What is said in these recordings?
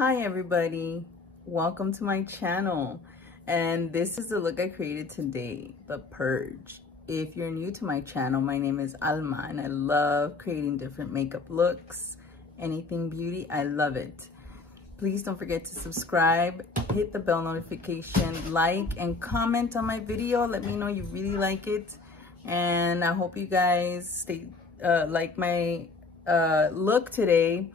Hi everybody, welcome to my channel, and this is the look I created today, the Purge. If you're new to my channel, my name is Alma and I love creating different makeup looks, anything beauty, I love it. Please don't forget to subscribe, hit the bell notification, like and comment on my video. Let me know you really like it, and I hope you guys like my look today.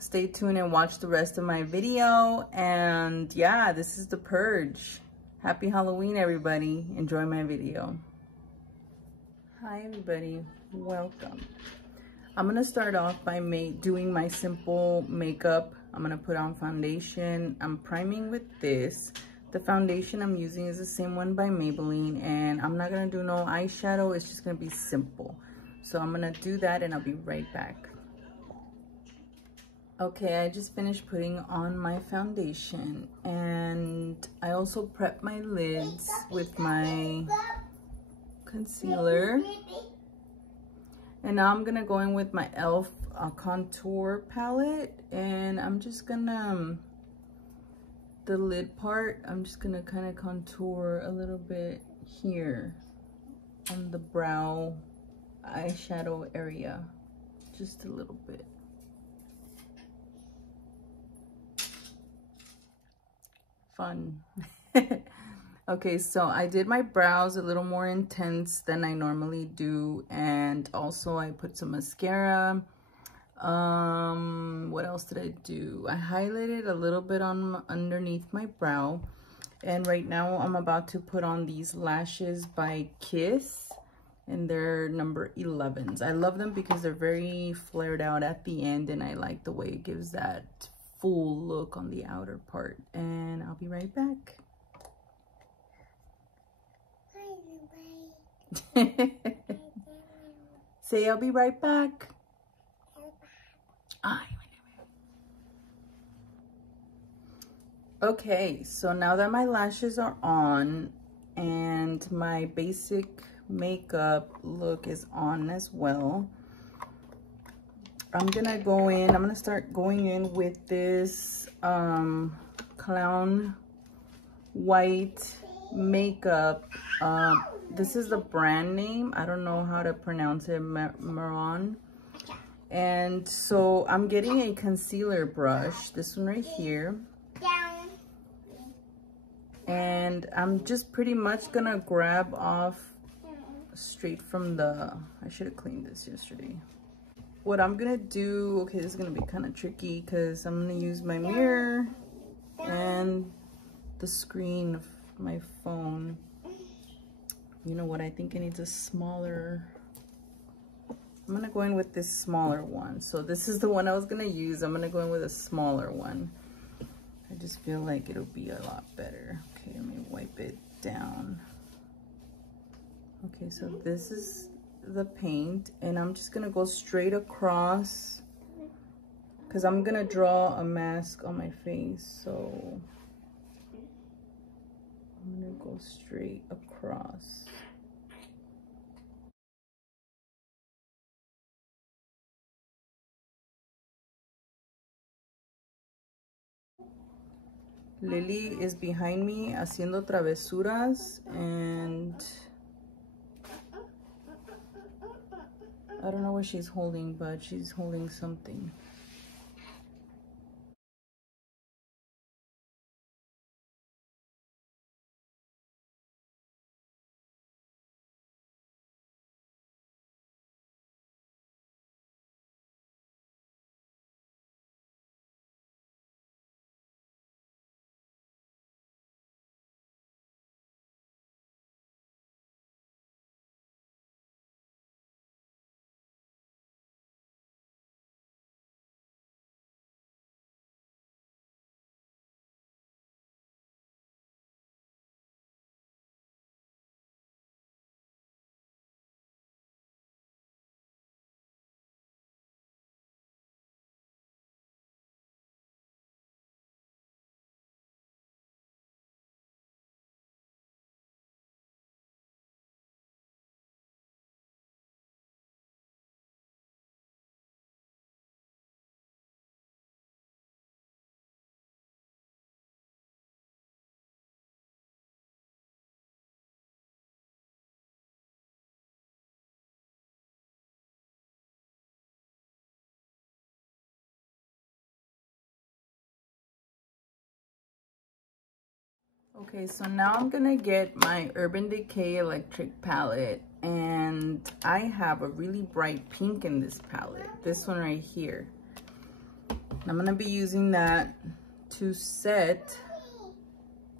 Stay tuned and watch the rest of my video. And yeah, this is the Purge. Happy Halloween, everybody. Enjoy my video. Hi, everybody. Welcome. I'm going to start off by doing my simple makeup. I'm going to put on foundation. I'm priming with this. The foundation I'm using is the same one by Maybelline. And I'm not going to do no eyeshadow. It's just going to be simple. So I'm going to do that and I'll be right back. Okay, I just finished putting on my foundation and I also prepped my lids with my concealer. And now I'm gonna go in with my e.l.f. contour palette, and I'm just gonna, the lid part, I'm just gonna kind of contour a little bit here on the brow eyeshadow area, just a little bit. Fun. Okay, so I did my brows a little more intense than I normally do, and also I put some mascara. What else did I do? I highlighted a little bit on underneath my brow, and right now I'm about to put on these lashes by Kiss, and they're number 11s. I love them because they're very flared out at the end, and I like the way it gives that full look on the outer part. And I'll be right back. Say I'll be right back. Okay, so now that my lashes are on and my basic makeup look is on as well, I'm gonna start going in with this clown white makeup. This is the brand name, I don't know how to pronounce it, Maron. And so I'm getting a concealer brush, this one right here, and I'm just pretty much gonna grab off straight from the, I should have cleaned this yesterday. What I'm gonna do, okay, this is gonna be kind of tricky because I'm gonna use my mirror and the screen of my phone. You know what, I think it needs a smaller, I'm gonna go in with this smaller one. So this is the one I was gonna use. I'm gonna go in with a smaller one. I just feel like it'll be a lot better. Okay, let me wipe it down. Okay, so this is the paint, and I'm just gonna go straight across because I'm gonna draw a mask on my face. So I'm gonna go straight across. Lily is behind me haciendo travesuras, and I don't know what she's holding, but she's holding something. Okay, so now I'm gonna get my Urban Decay electric palette, and I have a really bright pink in this palette, this one right here. I'm gonna be using that to set.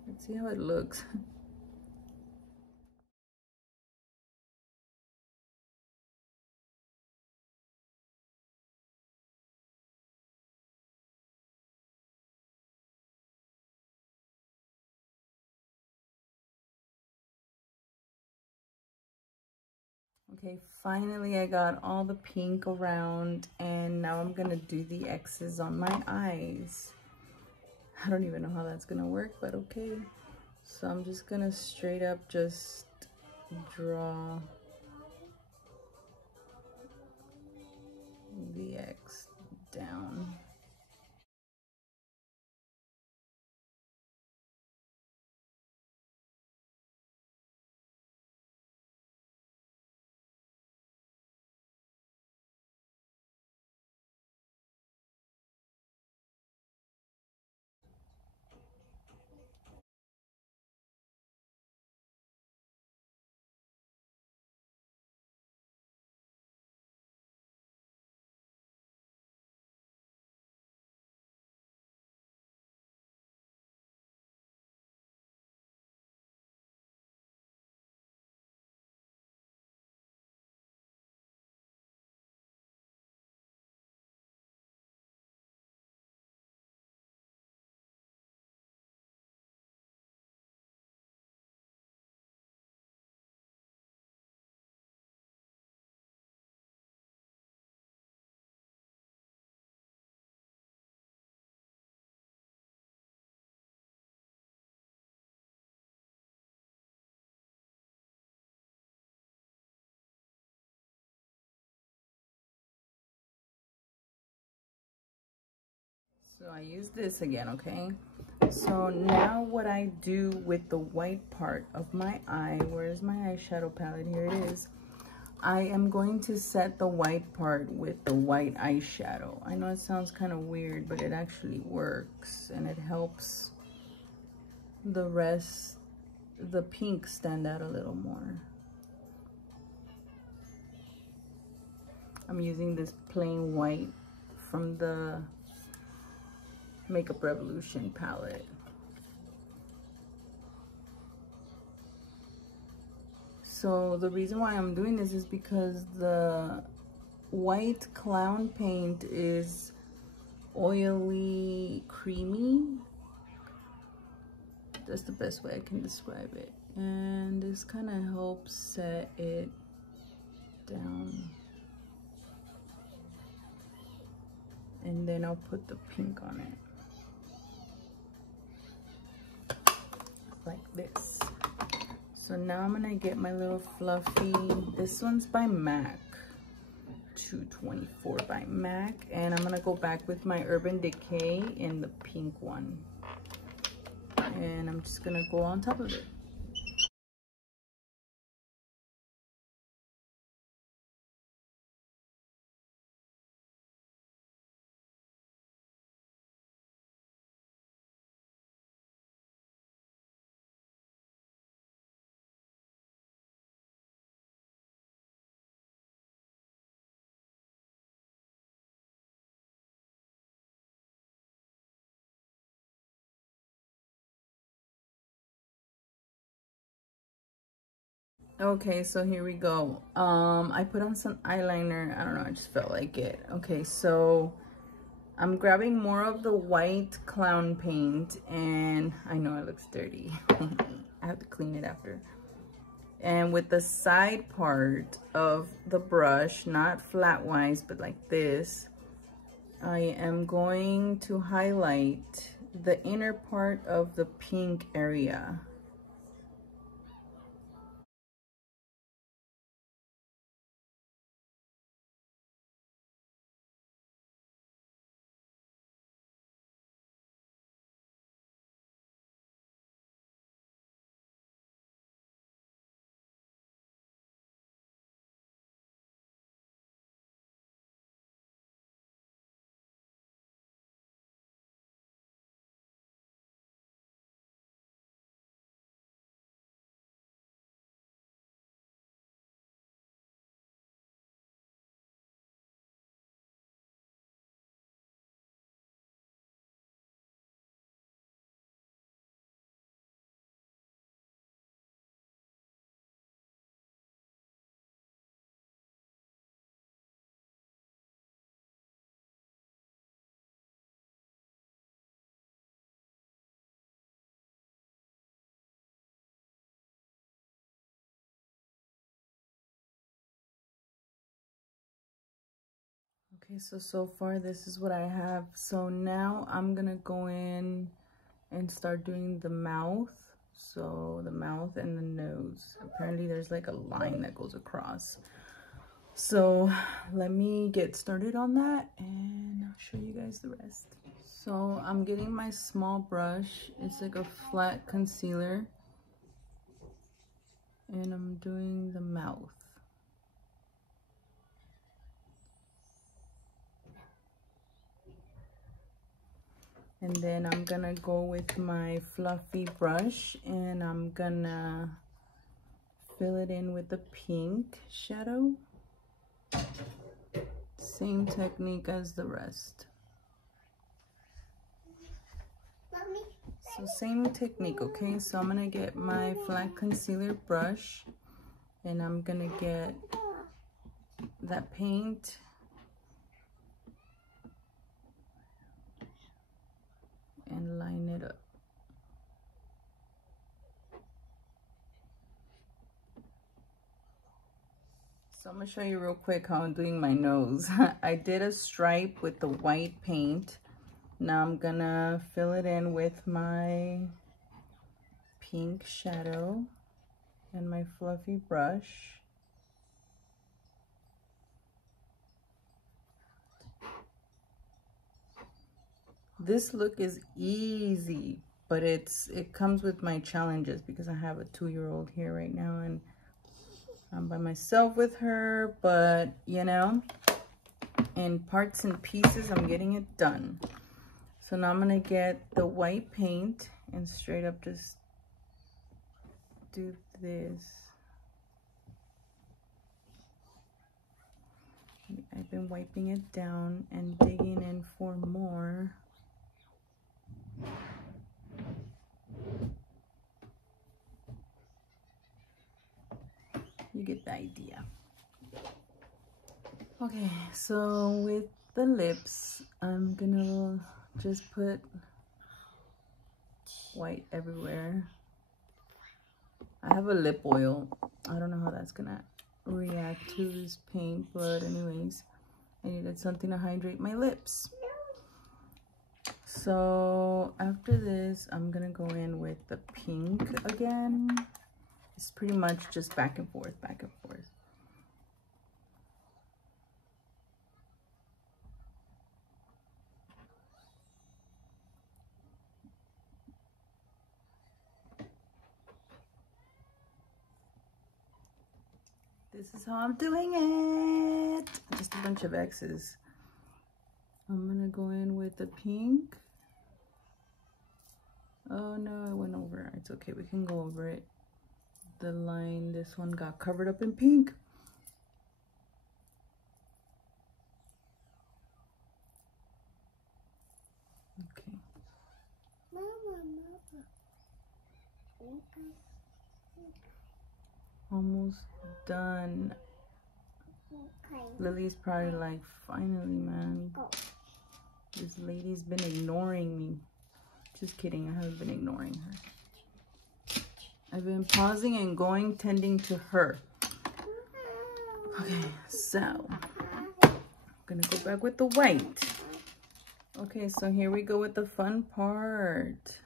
Let's see how it looks. Okay, finally I got all the pink around, and now I'm gonna do the X's on my eyes. I don't even know how that's gonna work, but okay. So I'm just gonna straight up just draw the X down. So I use this again, okay? So now what I do with the white part of my eye, where's my eyeshadow palette? Here it is. I am going to set the white part with the white eyeshadow. I know it sounds kind of weird, but it actually works, and it helps the rest, the pink, stand out a little more. I'm using this plain white from the Makeup Revolution palette. So the reason why I'm doing this is because the white clown paint is oily, creamy. That's the best way I can describe it. And this kind of helps set it down. And then I'll put the pink on it. Like this. So now I'm gonna get my little fluffy, this one's by MAC, 224 by MAC, and I'm gonna go back with my Urban Decay in the pink one. And I'm just gonna go on top of it. Okay, so here we go. I put on some eyeliner. I don't know, I just felt like it. Okay, so I'm grabbing more of the white clown paint, and I know it looks dirty. I have to clean it after. And with the side part of the brush, not flatwise, but like this, I am going to highlight the inner part of the pink area. Okay, so far this is what I have. So now I'm gonna go in and start doing the mouth. So the mouth and the nose. Apparently there's like a line that goes across. So let me get started on that and I'll show you guys the rest. So I'm getting my small brush. It's like a flat concealer. And I'm doing the mouth. And then I'm gonna go with my fluffy brush and I'm gonna fill it in with the pink shadow. Same technique as the rest. So same technique, okay? So I'm gonna get my flat concealer brush and I'm gonna get that paint and line it up. So I'm gonna show you real quick how I'm doing my nose. I did a stripe with the white paint. Now I'm gonna fill it in with my pink shadow and my fluffy brush. This look is easy, but it comes with my challenges because I have a 2-year-old here right now and I'm by myself with her, but you know, in parts and pieces, I'm getting it done. So now I'm gonna get the white paint and straight up just do this. I've been wiping it down and digging in for more. You get the idea. Okay, so with the lips, I'm gonna just put white everywhere. I have a lip oil. I don't know how that's gonna react to this paint, but anyways, I needed something to hydrate my lips. So after this, I'm gonna go in with the pink again. It's pretty much just back and forth, back and forth. This is how I'm doing it. Just a bunch of X's. I'm gonna go in with the pink. Oh no, I went over. It's okay, we can go over it. The line, this one got covered up in pink. Okay. Almost done. Lily's probably like, finally, man. This lady's been ignoring me. Just kidding, I haven't been ignoring her. I've been pausing and going, tending to her. Okay, so I'm gonna go back with the white. Okay, so here we go with the fun part.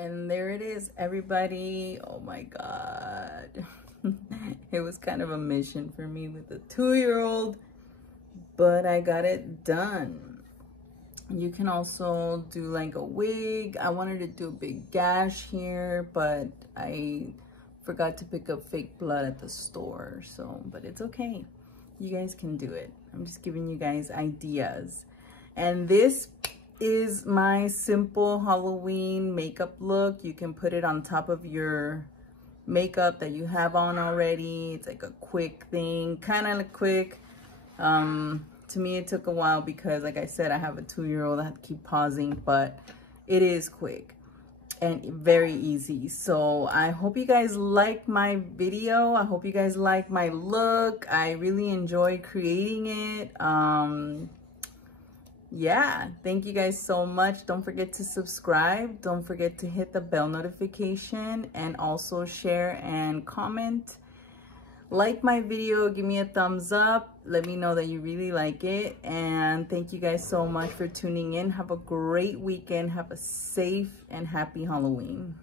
And there it is, everybody. Oh my God. It was kind of a mission for me with a 2-year-old, but I got it done. You can also do like a wig. I wanted to do a big gash here, but I forgot to pick up fake blood at the store. So, but it's okay. You guys can do it. I'm just giving you guys ideas. And this is my simple Halloween makeup look. You can put it on top of your makeup that you have on already. It's like a quick thing, kind of quick. To me, it took a while because, like I said, I have a 2-year-old. I have to keep pausing, but it is quick and very easy. So I hope you guys like my video. I hope you guys like my look. I really enjoyed creating it. Yeah, thank you guys so much. Don't forget to subscribe. Don't forget to hit the bell notification, and also share and comment. Like my video, give me a thumbs up. Let me know that you really like it. And thank you guys so much for tuning in. Have a great weekend. Have a safe and happy Halloween.